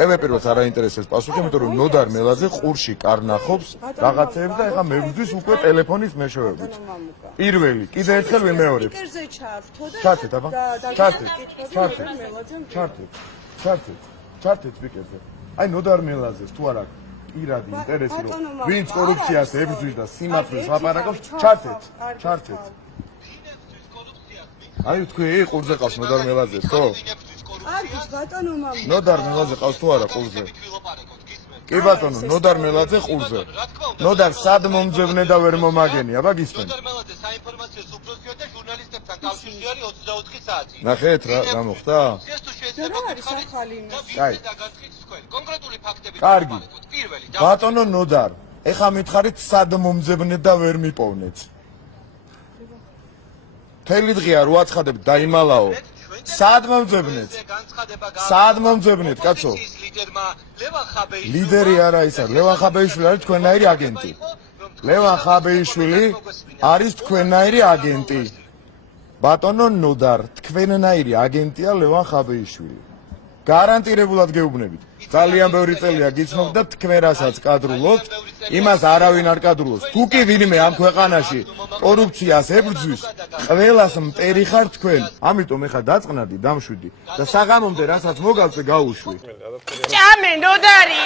პირველს არ აინტერესებს პასუხი, იმიტომ რომ ნოდარ მელაძე ყურში კარნახობს რაღაცეებს და ეხა მეგზვის უკვე ტელეფონის მეშვეობით. პირველი, კიდე ერთხელ ვიმეორებ. ჩართეთ, აბა. ჩართეთ სპიკერზე. აი ნოდარ მელაძეს თუ არა პირადი ინტერესი რომ ვინც კორუფციას ებრძვის და სიმართლეს ლაპარაკობს, ჩართეთ. აი თქვი ყურზე ყავს ნოდარ მელაძეს, ხო? არის ბატონო მამა. ნოდარ მელაძე ყავს თუ არა ყურზე? კი ბატონო, ნოდარ მელაძე ყურზე. ნოდარ სად მომძებნე და ვერ მომაგენი, აბა გისმენ. ნოდარ მელაძე საინფორმაციო სუპროფიო და ჟურნალისტებთან კავშირი არის 24 საათი. ნახეთ რა გამოხდა? ეს თუ შეიძლება გითხარით კაი. კონკრეტული ფაქტები კარგი. პირველი ბატონო ნოდარ, ეხა მითხარით სად მომძებნეთ და ვერ მიპოვნეთ. მთელი დღეა რო აცხადებთ დაიმალაო. სად მომძებნეთ? სად მომძებნეთ, კაცო? ლიდერი არა ის არის, ლევან ხაბეიშვილი არის თქვენნაირი აგენტი. ლევან ხაბეიშვილი არის თქვენნაირი აგენტი. ბატონო ნოდარ, თქვენნაირი აგენტია ლევან ხაბეიშვილი. გარანტირებულად გეუბნებით. ძალიან ბევრი წელია გიცნობთ და თქვენ რასაც კადრულობთ, იმას არავინ არ კადრულობს. თუ კი ვინმე ამ ქვეყანაში კორუფციას ებრძვის, ყველას მტერი ხარ თქვენ. ამიტომ ეხა დაწყნადი, დამშვიდი და საღამომდე რასაც მოგავწე გაუშვი. ჭამე ნოდარი